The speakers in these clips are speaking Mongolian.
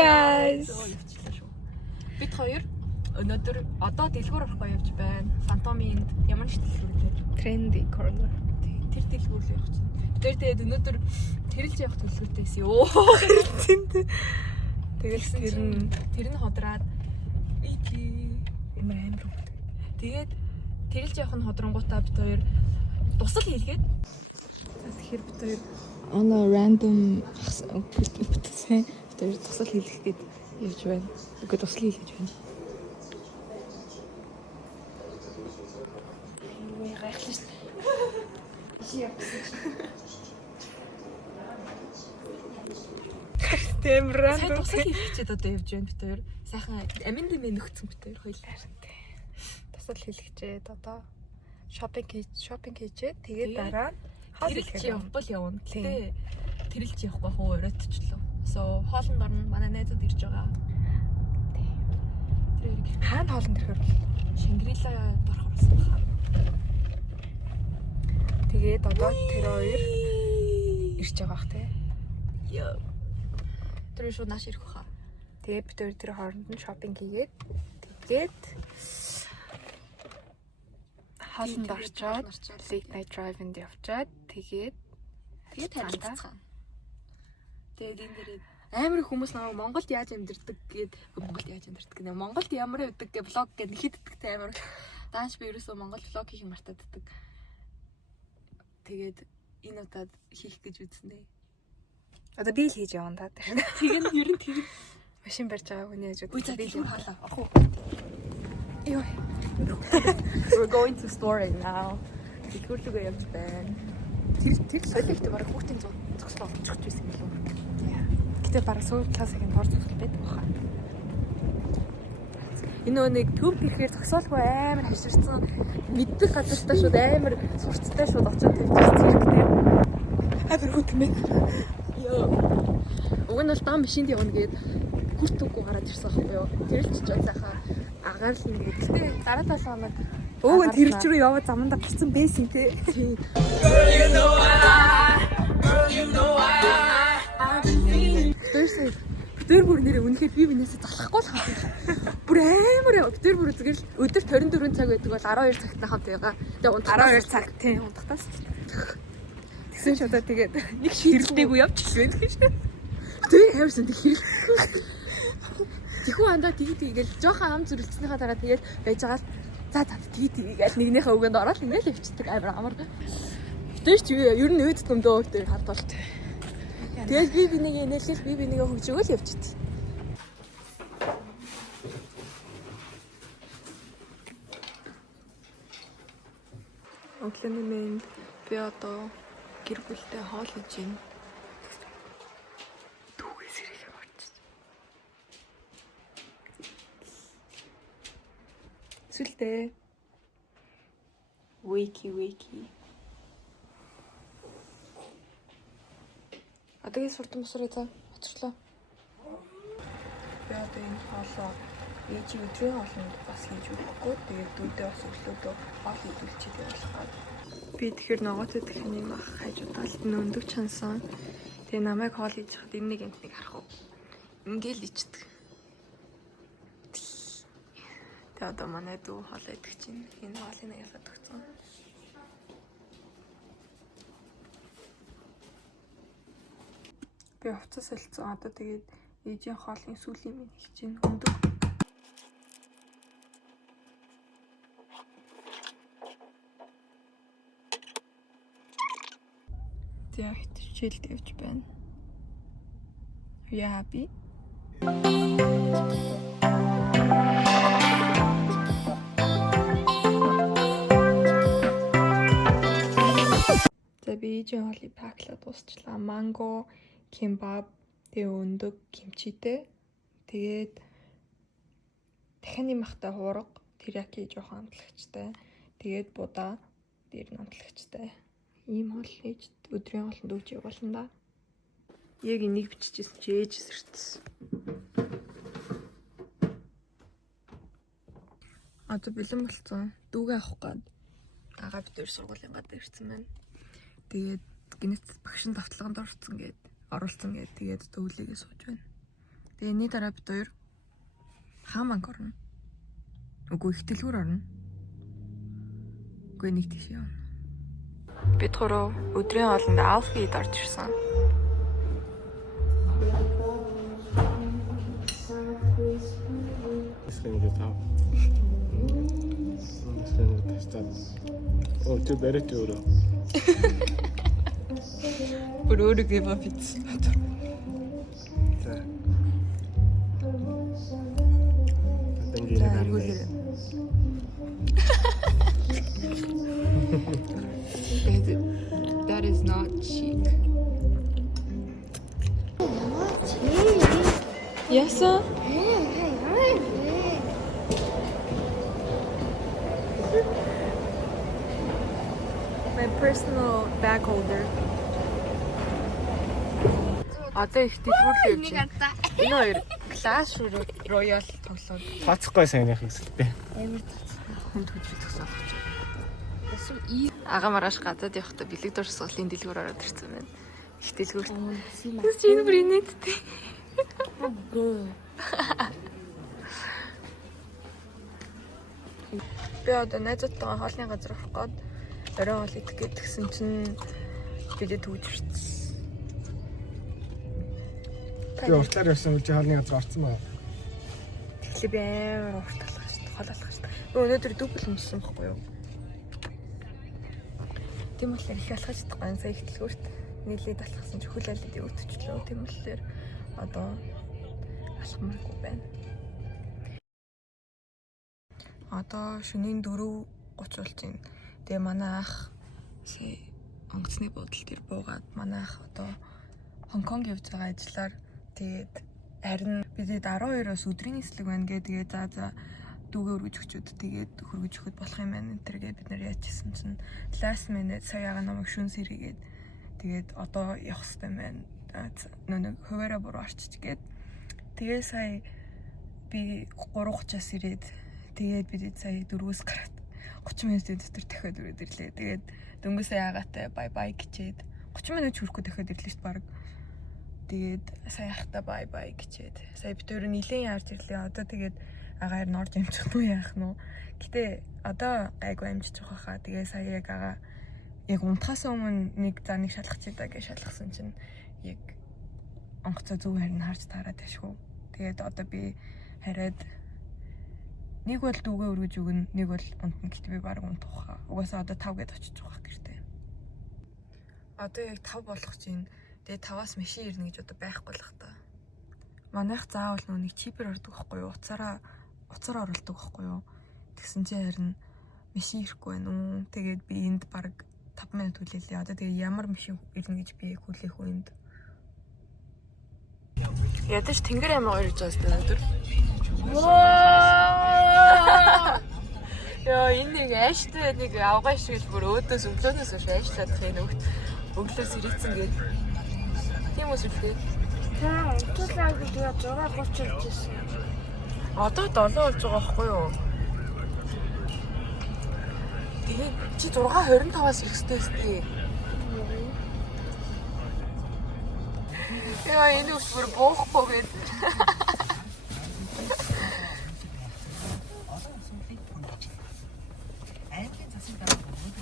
guys. Бид хоёр өнөөдөр одоо дэлгүүр авахгүй явж байна. Фантоминд ямар ч дэлгүүр вэ? Trendy corner. Тэр дэлгүүр л явах чинь. Тэр тэгээд өнөөдөр тэрэлж явах төлөвлөгөөтэй байсан ёо. Тэгэл тэр нь ходраад амар үү. Тэгээд тэрэлж явах нь ходрангуудаа бид хоёр тусал хийлгээд. Тэгэхээр бид хоёр on a random бүтсэн тэр тусал хийлгэх гээд явж байна. Үгүй тусал хийлгэж байна. Юу гайхлаа шүү дээ. Тэм сайн тусал хийлгэчихэд одоо явж байна бид хоёр. Сайхан аминд мэн нөхцөн бид хоёр хоёлаа. Тусал хийлгэчээд одоо шопинг хийчээ. Тэгээд дараа тэрэлж явбал явна. Гэтэ тэрэлж явахгүй хөө өрөөтчлөө. So хоолнд орно манай найзууд ирж байгаа. Тэр хэрэг хаана хоолнд ирэхээр Шангрила дорх орсон баха. Тэгээд одоо тэр хоёр ирж байгаа бах те. Яа. Тэр шууд нааш ирэх баха. Тэгээд бид хоёр тэр хооронд нь шопинг хийгээд тэгээд хаалт орчоод late night drive-нд явчаад тэгээд харилцсан. Тэгээд энэ дээрээ амар хүмүүс намайг Монголд яаж амьдэрдэг гээд Монголд ямар явдаг гэ влог гээд нэхэтдэгтэй амар дааш би ерөөсөө Монгол влог хийх мартааддаг. Тэгээд энэ удаад хийх гэж үзсэн дээ. Одоо би л хийж явна та. Тэгээд ер нь тэгээд машин барьж байгаа хүний хажууд би л хаалаа. Ах уу. Йоо. We're going to store it now. Тэгвэрлэгээ явж байна. Тэр солигт баг хүүхдийн зогслоо очих гэсэн юм лөө. Гэтэ бараг суур классикийн хор зогсол байдаг баха. Энэ нэг төв гэхээр зогсоолгүй амар хаширсан мэддэг газартаа шууд амар сурцтай шууд очиод тавьж зэрэгтэй. Амар хөтмэн. Йоо. Уг нь бол дан машинд явна гээд хүрт үгүй гараад ирсэн аахгүй юу. Тэр л ч жоо агаар л ингэ. Гэтэ дараа талаа нэг өө тэрч рүү яваад заманда гарсан байсан те. Тэр бүр нэрээ үнэхээр би бинээсээ залахгүй л хаа. Бүр амар тэр бүр зүгээр л өдөр 24 цаг байдаг бол 12 цагт хамт байгаа. Тэгээ 12 цаг тийм унтахтаас. Тэгсэн ч удаа тэгээд нэг ширлдээгүй явчихсан гэж. Тэгээ хайрсан тэг хэрэг. Тэхүү андаа тийгээл жоохон ам зүрэлцснийхаа дараа тэгээд байж байгаа л за тийгээл нэгнийхээ өгөөнд ороод ингээл явчихдаг амар. Тэвч ер нь өөд төмдөө өөр хардвалт. Тэгээд би бинийг нэлхэл би бинийг хөгжөөгөө л явж идэв. Өглөөний мэнд би одоо гэр бүлтэй хоол хийж байна. Түүгээс ирэхээ марцсан. Сүлдээ. Wiki. Адгийн суртан босроо за оцорлоо. Би одоо энэ хоолоо ээж өдрийн хоолнд бас хийж өгөхгүй. Тэгээд дүүдээ бас өглөөдөө хоол идүүлчихэд явуулах. Би тэгэхээр ногоотой техник мах хажуудаа л өндөг чансан. Тэгээ намайг хоол хийж хад энэ нэг амтныг харах уу. Ингээл ичдэг. Тэгээ одоо манай дүү хоол идэх чинь энэ хоолыг ясаад өгсөн. Би хувцас солилцсон. Одоо тэгээд ээжийн хоолын сүүлийн минь хийж чинь өндөг. Тэгээ хичээлд явж байна. Яа би. За би ээжийн хоолыг паклаад дуусчлаа. Манго кимбаб, тэгээ өндөг кимчитэй. Тэгээд дахианы махтай хуурга, терияки жоохон амтлагчтай. Тэгээд будаа дээр нь амтлагчтай. Ийм хоол хийж өдрийн хоолнд өгч явуулна да. Яг энийг биччихсэн чи ээж сэрчсэн. Одоо бэлэн болцсон. Дүүгээ авах гээд агаа бид өөр сургуулийн гадаа ирсэн байна. Тэгээд гинэт багшин давталганд оруулсан гээд тэгээд дөвлөгээ сууж байна. Тэгээ энэ дараа бид хоёр хааманг орно. Үгүй их дэлгүүр орно. Үгүй нэг тийш явна. Бид гурав өдрийн хоолнд Алфид орж ирсэн. Оо чи барайт өөрөө. Өөрөө гэва биз. За. That is not chic. Yes, sir. My personal bag holder. Одоо их дэлгүүрлээ явж байна. Энэ хоёр Clash Royale тоглоод Тооцохгүй сайн яах хэсэлтэй. Амар хүнд хүчтэй төгсөөлж байна. Ага маргааш гадаад явахдаа бэлэг дурсгалын дэлгүүр ороод ирсэн байна. Их дэлгүүр. Энэ бүр инээдтэй. Би одоо найзуудтайгаа хоолны газар орох гээд орой хоол идэх гэдгсэн чинь бидэд төгж ирсэн. Би уртлаар явсан үл чи хоолны газар орсон баа. Тэгэхээр би амар урт алах шүү дээ. Хол алах шүү дээ. Би өнөөдөр дубль өмссөн байхгүй юу? Тийм болохоор их алхаж чадахгүй. Сая их дэлгүүрт нийлээд алхасан чи хөл айлд өвтчлөө. Тийм болохоор одоо алхамааргүй байна. Одоо шөнийн 4:30 болж байна. Тэгээ манай ах сая онгоцны буудлын дээр буугаад манай ах одоо Хонконг явж байгаа ажлаар тэгээд харин бидэд 12-оос өдрийн нислэг байна гэ. Тэгээд за дүүгээ өргөж өгчүүд тэгээд хөргөж өгөхөд болох юм байна энэ төргээ бид нар яачсан чинь last minute саяга намайг шүн сэргээд тэгээд одоо явах хэрэгтэй байна. Нэг хуваараа буруу арчиж гээд тэгээ сая би 3:30-аас ирээд тэгээд бид сая 4-өөс гараад 30 минутын дотор дахиад өрөөд ирлээ. Тэгээд дөнгөсөө яагаатай бай бай гэчээд 30 минут хүрэхгүй дахиад ирлээ шүү дээ баг. Тэгээд сая ахта бай бай гэчээд сая бид өөр нилийн яарч ирлээ. Одоо тэгээд агаар нь орж амжих уу яах нь. Гэтэ одоо гайгүй амжиж байгаа хаа. Тэгээ сая яг унтахаас өмнө нэг шалгах чидаа гэж шалгасан чинь яг онгоцоо зөв харин харж таараад ашгүй. Тэгээд одоо би хараад нэг бол дүүгээ өргөж өгнө, нэг бол унтна. Гэтэ би баг унтах хаа. Угаасаа одоо 5 гээд очиж байгаа гэртээ. Одоо яг 5 болох чинь тэгээ 5-аас машин ирнэ гэж одоо байхгүй л хта. Манайх заавал нүг чипээр ордог байхгүй юу? Уцаар оруулдаг байхгүй юу? Тэгсэн чинь харин машин ирэхгүй байна уу? Тэгээд би энд баг 5 минут хүлээлээ. Одоо тэгээ ямар машин ирнэ гэж би хүлээх үү энд. Ядаж тэнгэр аймаг ирж байгаа сте өдөр. Яа энэ нэг ааштай нэг авгаа шиг л бүр өөдөөс өглөөнөөс хойш аашлаадах юм өглөөс ирээдсэн гээд. Тийм үс үлдээ. Тулаа гэж 6:30 иржсэн. Одоо 7 болж байгаа байхгүй юу? Тэгээд чи 6:25-аас ирэх хэрэгтэй. Яа энэ үс бүр боохгүй гээд.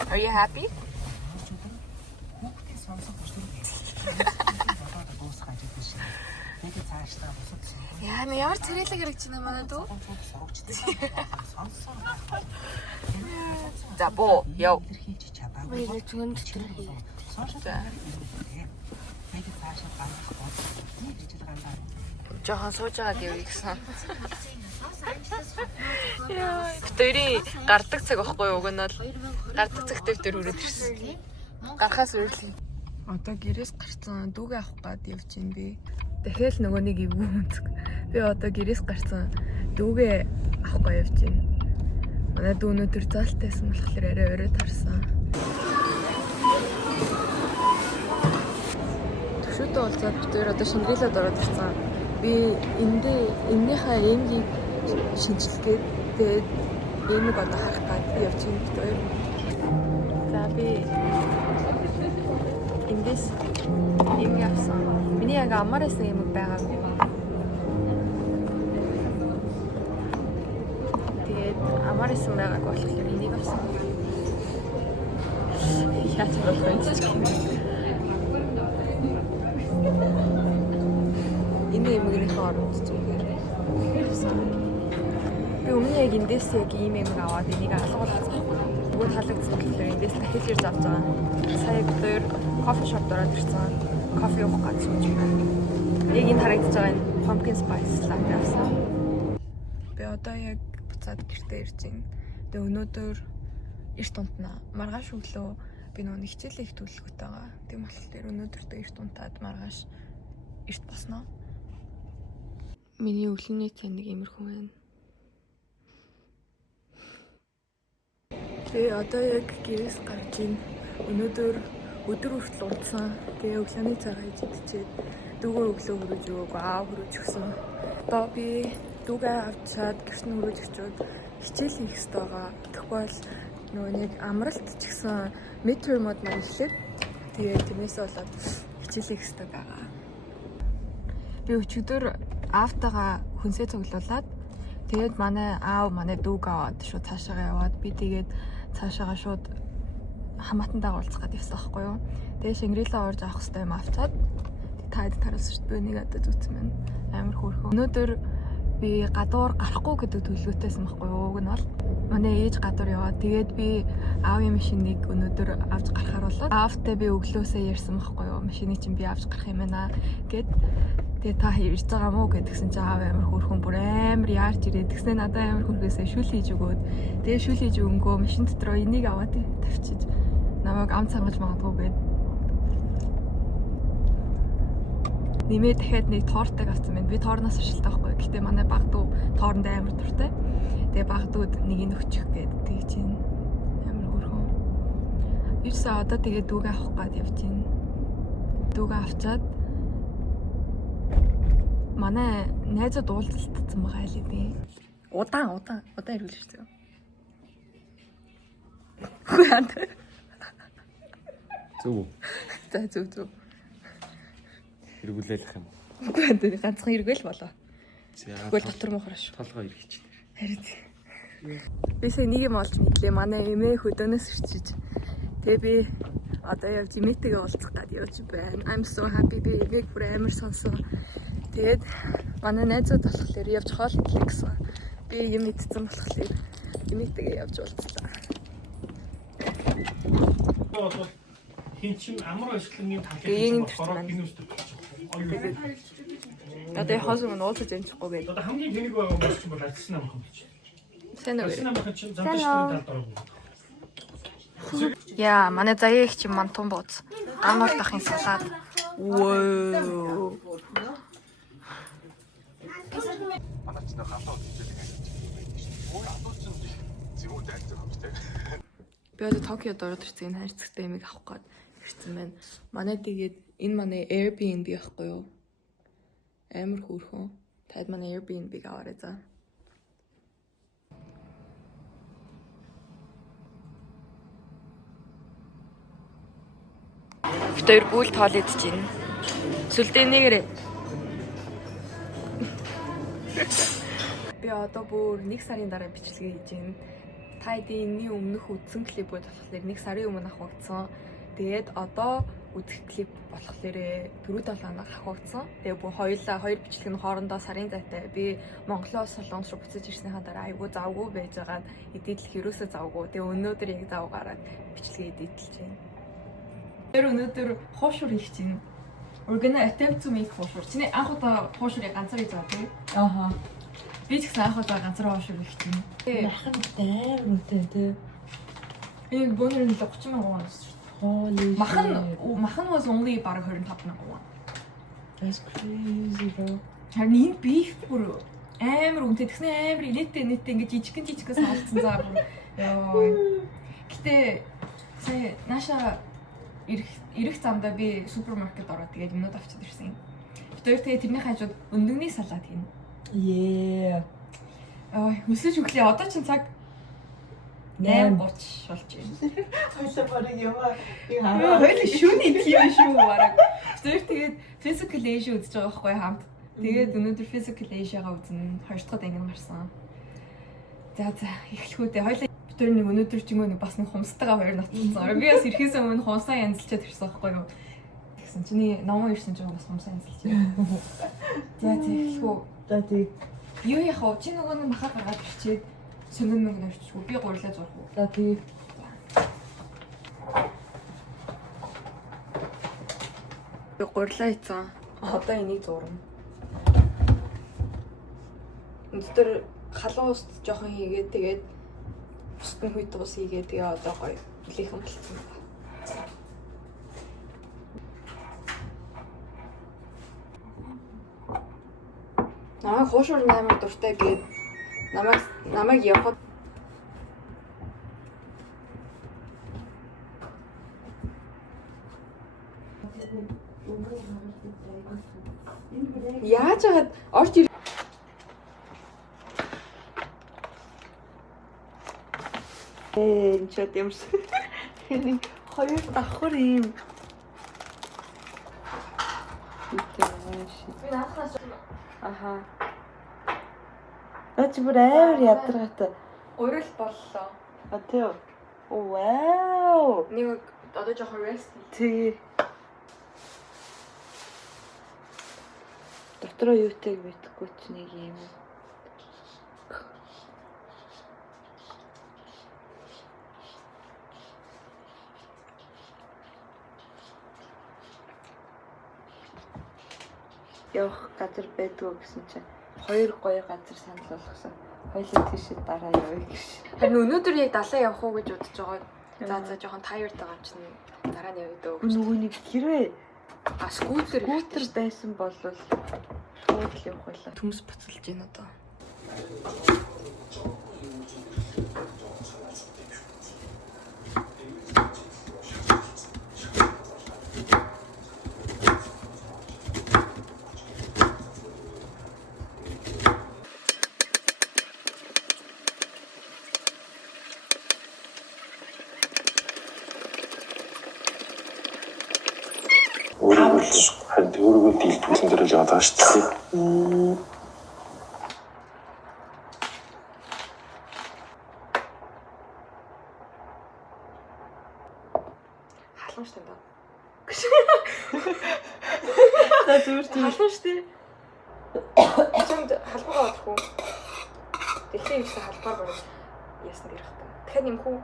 Are you happy? Яа, ямар царайлаг хэрэгч юм манай дүү? За боо, яв. Би зөвөнд төрхий. Жохон сууж байгаа гэв гэсэн. Яа, тэрийн гардаг цаг байхгүй юу? Уг нь бол гардаг цаг дээр үрээд ирсэн. Гарахаас үрлээ. Одоо гэрээс гарцсан дүүгээ авах гад явж байна би. Дахиад нөгөө нэг ивгүй үнцэг. Би одоо гэрээс гарцсан дүүгээ авах гад явж байна. Манай дүү өнөөдөр заалтайсан болохоор арай орой тарсан. Төшөөдөө болцоод бид одоо Шингрилад ороод ирсэн. Би эннийхээ эмгийг шинжилгээд тэгээд эмийг одоо харах гад явж байна бид хоёр. За би эндээс эмийг авсан. Миний яг амаарсан эмэг байгаа. амар исэн байгааг болохоор энийг авсан. Яаж болох вэ? Энэ юмгийн хооронд зүгээр. Би өмнө яг эндээс яг ийм юм аваад энийг алгуулсан байхгүй. Бүгд халагдсан болохоор эндээс дахиж ирж авч байгаа. Сая дээр кофе шоп дөрөд ирсэн. Кофе уух гэж байна. Яг энэ харагдаж байгаа энэ pumpkin spice latte авсан. Би одоо яг буцаад гэртээ ирж байна. Тэгээ өнөөдөр эрт унтнаа. Маргааш өглөө би нөгөө хичээлээ их төлөвлөгөөтэй байгаа. Тийм болохоор өнөөдөр дэ эрт унтаад маргааш эрт босноо. Миний өглөөний цай нэг иймэрхүү байна. Тэгээ одоо яг гэрээс гарч ийн. Өнөөдөр өдөр хүртэл унтсан. Тэгээ өглөөний цайгаа идчихээд дүүгээ өглөө хөрөж өгөөгүй аав хөрөж өгсөн. Одоо би дүүгээ авчаад гэрт нь хөрөж өчөөд хичээл хийх хэрэгтэй байгаа. Тэгвэл нөгөө нэг амралт ч гэсэн midterm мод маань эхлээд тэгээ тэрнээсээ болоод хичээл хийх хэрэгтэй байгаа. Би өчигдөр аавтайгаа хүнсээ цуглуулад тэгээд манай аав манай дүүг аваад шууд цаашаа яваад би тэгээд цаашаага шууд хамаатандаа уулзах гэдэг юмсан байхгүй юу. Тэгээд Шангрила орж авах хэрэгтэй юм авчаад таад тараас шүү дээ би нэг одоо зүтсэн байна. Амар хөөрхөн. Өнөөдөр би гадуур гарахгүй гэдэг төлөвлөгөөтэйсэн байхгүй юу. Уг нь бол манай ээж гадуур яваад тэгээд би аавын машиныг өнөөдөр авч гарахаар болоод аавтай би өглөөсөө ярьсан байхгүй юу. Машиныг чинь би авч гарах юм байна гэд тэгээ та ирж байгаа мó гэдгсэн чинь аав амар хөөрхөн бүр амар яарч ирээд тэгснэ надад амар хөөрхөөсөө шүл хийж өгөөд тэгээ шүл хийж өнгөө машин дотроо энийг аваад тавьчих намайг ам цангаж магадгүй гэд нэмээ дахиад нэг тортыг авсан байна. Би тоорноос ашигтай байхгүй. Гэхдээ манай баг дүү тооронд амар дуртай. Тэгээ баг дүүд нэгийг өччих гээд тэгж чинь амар хөөрхөн. Юуса одоо тэгээ дүүгээ авах гээд явж байна. Дүүгээ авчаад манай найзууд уулзалтсан байгаа л дээ. Удаан ирүүлж шүү. Хөөнд. Зүг. За зүг. Эргүүлээлэх юм. Үгүй ээ ганцхан эргэл болоо. Тэгвэл дотор мохор шүү. Толгой эргэж байна. Харин. Би сая нэг юм олж мэдлээ. Манай эмээ хөдөөнөөс ирчиж. Тэгээ би одоо явж эмээтэйгээ уулзах гээд явж байна. I'm so happy би эмээг бүр амар сонсон. Тэгээд манай найзууд болохоор явж хоол идлээ гэсэн. Би юм идсэн болохоор эмээтэйгээ явж уулзлаа. Хин чин амар ашиглан юм талаар одоо хосоо нуулж амжихгүй гэдэг. Одоо хамгийн тэнэг байгаа юм чинь бол альцсан амх юм чи. Сайн уу? Альцсан амх чинь замташны талд ороо. Яа, манай заяа их чинь мантун бууз. Гамар дахын салаад. Воо. Манай ч нэг хатаа үзүүлэх юм. Өө адууч нь зэвүү дайцсан юм тест. Би одоо Токиод ороод ирсэн энэ хайрцагтай юмыг авах гээд ирсэн байна. Манай тэгээд энэ манай Airbnb байхгүй юу? Амар хөөрхөн. Таад манай Airbnb-г аваарай за. Тэр бүл тоол идэж байна. Сүлдээнийгээрээ. Би одоо бүр 1 сарын дараа бичлэгээ хийж байна. Та эдний өмнөх үзсэн клипүүд болохоор 1 сарын өмнө авагдсан. Тэгээд одоо үзэх клип болохоор 4-7 хоног авагдсан. Тэгээд бүр хоёр бичлэг нь хоорондоо сарын зайтай. Би Монголоос Солонгос руу буцаж ирснийхаа дараа айгүй завгүй байж байгаад эдитлэх ерөөсөө завгүй. Тэгээд өнөөдөр яг зав гараад бичлэгээ эдитлж байна. Тэр өнөөдөр хоошур хийх чинь. We're gonna attempt to make хоошур. Чиний анх удаа хоошурыг ганцаар хийж байгаа тийм? Ааха. Би ч гэсэн анх удаа ганцаар хоошур хийх чинь. Ахын амар үнэтэй тий. Энэ бонер нь 30,000 вон шүү дээ. Махан was only баг 25,000 вон. That's crazy bro. Харин энэ beef бүр амар үнэтэй. Тэгснэ амар инээдтэй ингэж жижигхэн сонссон заа бүр. Йоо. Гэтэ сая наша ирэх замдаа би супермаркет ороод тэгээд юмнууд авчид ирсэн. Тэгээд тэрний хажууд өндөгний салаад хийнэ. Yeah. Өсөж өглөө одоо ч цаг 8:30 болж байна. Хоёлаа барыг яваа. Хоёул шүүний тийм шүү бараг. Тэгээд physical age үзэж байгаа байхгүй хамт. Тэгээд өнөөдөр physical age-гаа үзнэ. 2 дахь ангид гарсан. За эхлэхүүдээ хоёлаа бид нэг өнөөдөр ч юм уу бас нэг хумстайгаа хоёр нотлцсон. Би бас ирэхээс өмнө хумсаа янзлчаад ирсэн байхгүй юу? Тэгсэн чиний номоо ирсэн ч бас хумсаа янзлж байна. За эхлэхүү. За тий. Юу яах вэ? Чи нөгөө нэг махаа гаргаад бичээд сонгон мөнгө нөрчихгүй. Би гурлаа зурх уу? За тий. Би гурлаа хийцэн. Одоо энийг зурна. Өнөөдөр халуун уст жоохон хийгээд тэгээд устны хүйт ус хийгээд тэгээ одоо гоё лихэн болчихсон байна. Намайг хуушур амар дуртай гээд намайг явахад яаж яагаад орж ир чод юмс нэг хоёр давхар юм би наахаас аха Аач бүр амар ядаргатай. гурил боллоо. А тий. Вау. Нэг одоо жоохон rest. Тий. Дотроо юутайг мэдхгүй ч нэг юм. Явах газар байдгүй гэсэн чинь хоёр гоё газар санал болгосон. Хоёлаа тийшээ дараа явъя гэж. Харин өнөөдөр яг далаа явах уу гэж бодож байгаа. За жоохон tired байгаа чинь дараа нь явъя дөө. Нөгөө нэг хэрвээ скутер байсан бол шууд явах байлаа. төмс буцалж гин одоо. өөрийгөө дийлдүүлсэн дөрөж яваад байгаа шүү дээ. Халуун штэ даа. За зүгээр тийм. Халуун штэ. Чамд халбаа авах уу? Дэлхийн ихсэн халбаар барах ясна гэх юм. Дахиад нэмэх үү?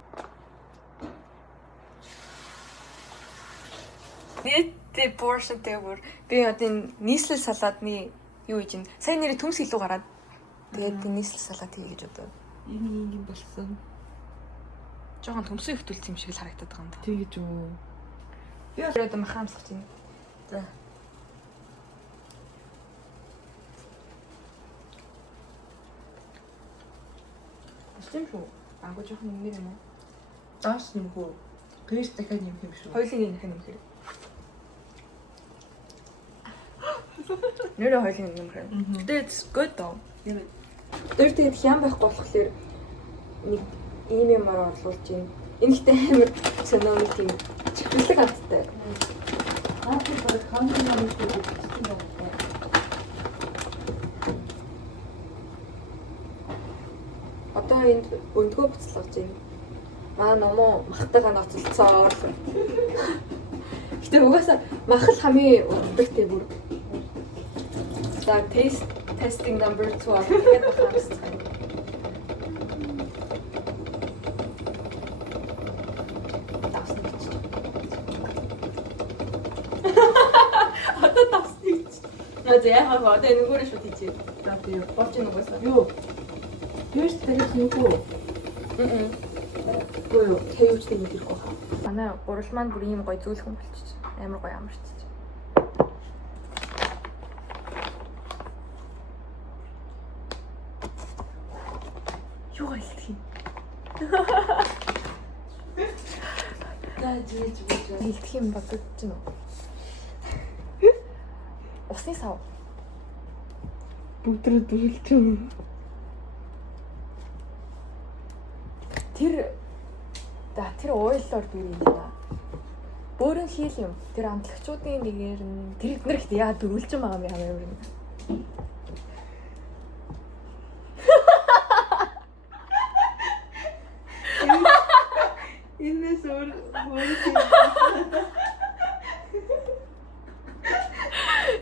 Нийт поршн дээр би одоо нийслэл салаадны юу гэж юм. Сайн нэрээ төмс илүү гараад тэгээд нийслэл салаад хий гэж одоо. Ийм болсон. Жохон төмсөө ихтүүлсэн юм шиг л харагдаад байгаа юм да. Тэгэж үү. Би одоо махаа амсах чинь. За. Тэм шүү. Агуу жохон нэмэр юм уу? Даас нэмхүү. Гэрс дахиад нэмэх юм шүү. Хоёулын нэмэх юм хэрэг. Нэрээ хоёулын нэмэх юм. Гэтэ it's good though. Тэр тэгээд хям байхгүй болохоор нэг ийм юмар орлуулж юм. Энэ ихтэй амар сонио нэг тийм чихрэлэг хаттай. Хаач баг камерын юм шиг бичсэн юм байна. Одоо энд өндгөө буцалгаж байна. Маа номоо махтайгаа ноцолцоо. Гэтэ угаасаа мах л хамгийн уддаг тийм бүр. За testing number 2 тэгээд мах амсах. Одоо тасны. Наа яа одоо энэгээр шүү тийч. За тийм. Болж ийн угаасаа. Юу? Гэрс дахиад нэмхүү. Гөө юу тэвчтэй мэдэрхгүй хаа. Манай гурал маань бүр ийм гоё зөөлхөн болчих. Амар гоё амарч. Юугаар хэлэх юм? Жиж бож. Хэлэх юм бодож байна уу? Усны сав. Бүгдрээ дүрлж юм. Тэр ойлоор би юм байна. Бөөрөн хийл юм. Тэр амтлагчуудын нэгээр нь тэр эднэр ихтэй яа дөрүүлж байгаа юм ямар юм.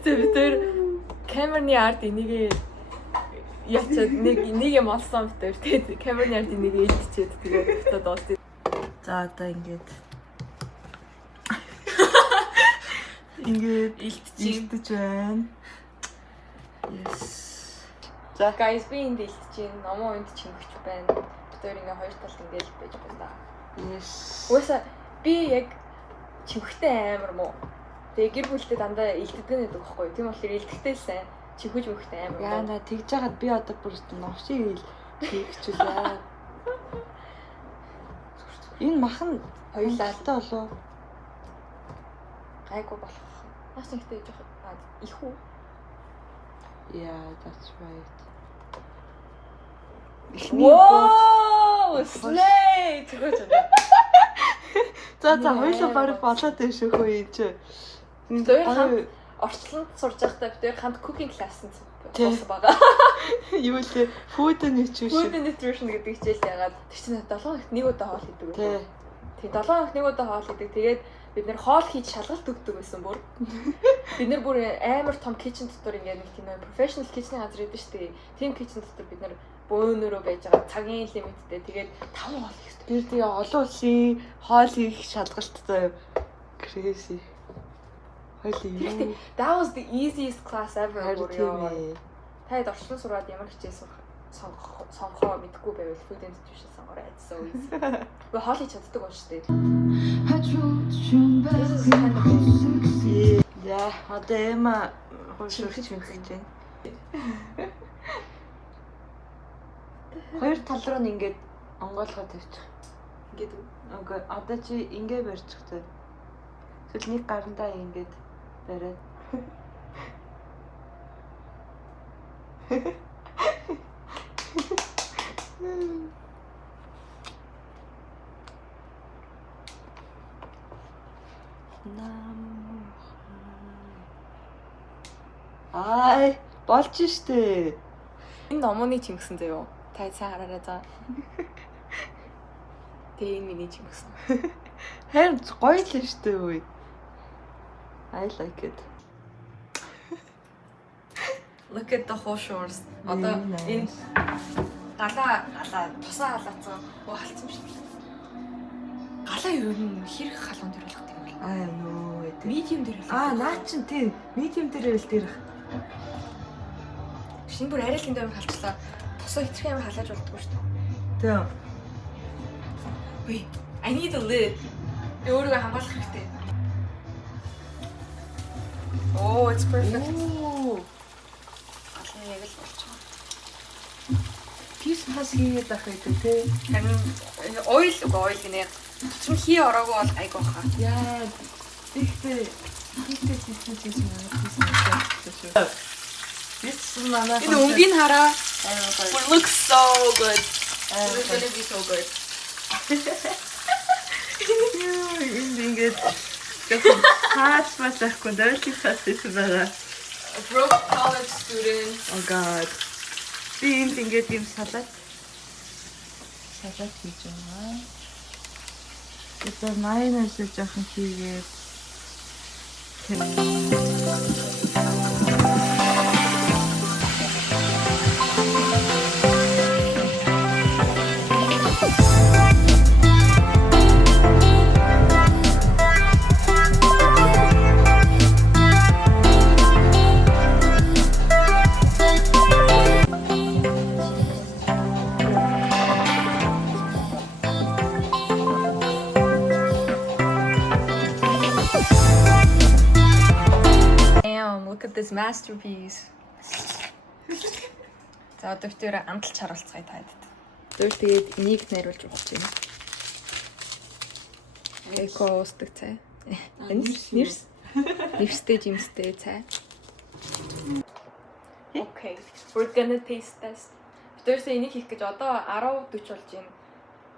Тэр камерны ард энийг ячаад нэг юм олсон битэр. Тэгээд камерны ард энийг ээлжчихэд тэгээд өтөд дуусна. За одоо ингээд илтэж байна. Yes. За guys би энд илтэж байна. Номоо энд чингэж байна. Тэр ингээ хоёр талд ингээл байж байна да. Yes. Уусаа би яг чихтэй амар муу. Тэгээ гэр бүлтэй дандаа илтгэдэг гэдэг байхгүй юу? Тийм болохоор илтгэхдээ сайн чихэж мөхтэй амар. Яна тэгж жагаад би одоо бүр новшиг хийчихвээ. Энэ махан хоёулаалтай болов. Гайгүй болох. Наас ихтэй жоох их үү? Yeah, that's right. Wow! Slay! Тэгэж байна. За хоёулаа барыг болоод байна шүү хөө энэ чи. Тэр хамт орчлонд сурж байхдаа бид хамт cooking class-д суусан байгаа. Юу лээ? Food nutrition. Food nutrition гэдэг хичээл ягаад тэр чинь 7 хоногт нэг удаа хоол хийдэг үү? Тэг 7 хоногт нэг удаа хоол хийдэг. Тэгээд бид нэр хоол хийж шалгалт өгдөг байсан бүр. Бид нэр бүр амар том kitchen дотор ингээд нэг тийм professional kitchen газар идэв шүү дээ. Тийм kitchen дотор бид нэр бөөнөрөө байж байгаа цагийн лимиттэй. Тэгээд 5 хоол хийх. Тэр тэгээ олон улсын хоол хийх шалгалттай crazy. Хоёул that was the easiest class ever. Таад орчлон сураад ямар хичээл сонгохоо мэдэхгүй байвал food nutrition сонгороо it's so easy. Вэ хоол хийж чаддаг бол шүү дээ. Яа, одоо эма хуршиж мэдэж байна. Хоёр тал руу нь ингээд онгойлгоо тавьчих. Ингээд үү? Окей, одоо чи ингээ барьчих тэ. Эсвэл нэг гарандаа ингээд бариад. Ай, болж штэ. Энэ номооны чимгсэн заяо. Та сайн хараарай за. Тэгээ энэ миний чимгсэн. Харин гоё л штэ үе. I like it. Look at the whole shores. Одоо энэ галаа тусаа халаацсан. Оо халцсан шүү дээ. Галаа юу н хэрэг халуун дээр болох юм бэ? Аа ёо. Medium дээр л. Наа чин тийм. Medium дээр л дээрх. Шинэ бүр арайлын дээр халчлаа. Тусаа хитрхи амар халааж болдгоо шүү дээ. Тийм. Wait, I need a lid. Би өөрийгөө хамгаалах хэрэгтэй. Oh, it's perfect. Оо. Галаа яг л болчихоо. Кис хас хийгээд байх гэдэг тий. Харин oil гинэ. Чим хий ороогүй бол айгүй баха. Яа. Тэгтээ систем хийж байгаа. This манай Энэ өнгийн хараа. It It looks so good. It's gonna be so good. Энд ингээд хаач масахгүй дэвлэх фастис байгаа. A broke college student. Oh god. Би энд ингээд юм салаад хийж байгаа. Это майонез жоохон хийгээд Look at this masterpiece. За одоо битээр амталж харуулцгаая таад. Зөв тэгээд энийг найруулж өгч байна. Эко устдаг цай. Нэрстэй жимстэй цай. Okay, we're gonna taste test. Битээрсээ энийг хийх гэж одоо 10:40 болж байна.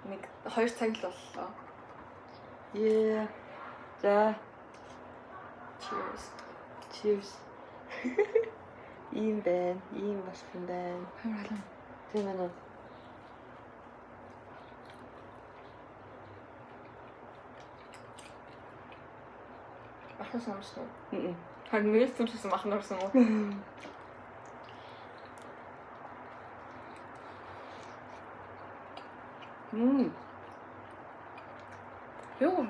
Нэг 2 цаг л боллоо. Yeah. За, Cheers. cheers. Ийм байна. Ийм болох юм байна. Хараа. Тийм ээ. Ахнаас намсан уу? Мм. Харин миний зүрхсэн махнарсан уу? Мм. Юу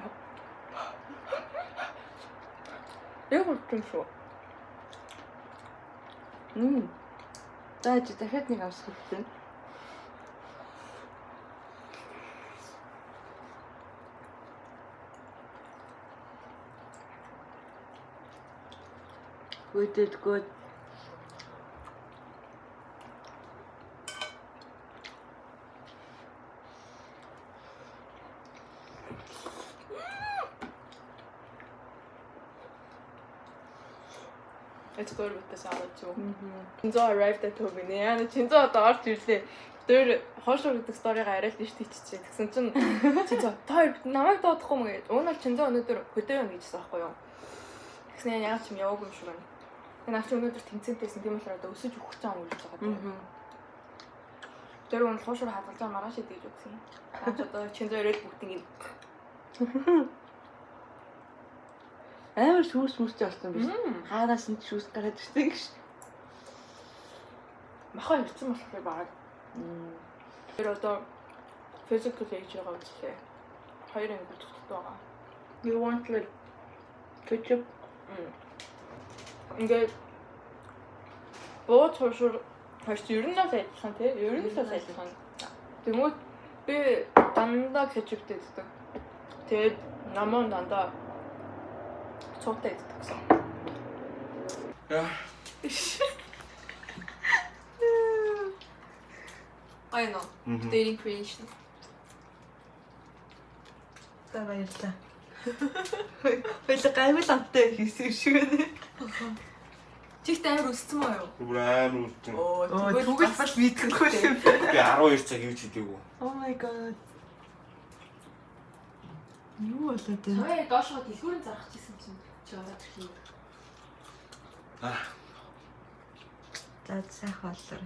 юм шүү. Мм. Даач дахиад нэг авс хэлсэн. Good. It's good with the salad too. Мм. Чинзо arrived at home нэ. Яа чинзо одоо орж ирлээ. Тэр хоошоо гэдэг сториг арайлт нь тийчихээ. Тэгсэн чинь чинзо та намайг доодохгүй мө гэж. Уунал чинзо өнөөдөр хөдөө юм гэжсэн байхгүй юу? Тэгснэ яа ч юм яваагүй юм шиг байна. Энэ авч өнөөдөр тэнцэнтэйсэн тийм болохоор одоо өсөж өгөх чам үргэлж байгаа даа. Мм. Тэр уунал хоошоо хадгалж байгаа маргааш идэж үзсэн. Наач одоо чинзо ирээд бүгдийг Амар шүүс мүсч болсон биш. Хаараас нь шүүс гараад ирсэн гэж. махаа ирсэн болохоор баг. Мм. Тэр одоо physical age байгаа үзлээ. Хоёр англи төгтөд байгаа. You want like ketchup? Ингээд бууц хуушур хойч ер нь л ажилласан тий. Ер нь л ажилласан. Тэгмүүд би дандаа кетчуп дээддэг. Тэгээд намон дандаа цуутай иддэг гэсэн. Яа. I know. Dating creation. За баярлалаа. Хоёул гайвал амтай хийсэн шиг байна. Чихт амар өссөн мó юу? Бүр амар үлдэн. Тэгвэл бас мэдхгүй юм. Би 12 цаг хийж идэггүй. Oh my god. Юу болоод вэ? Сая доошоо дэлгүүрэн зарах гэсэн чинь чи ороод ирлээ. За сайхан боллоо.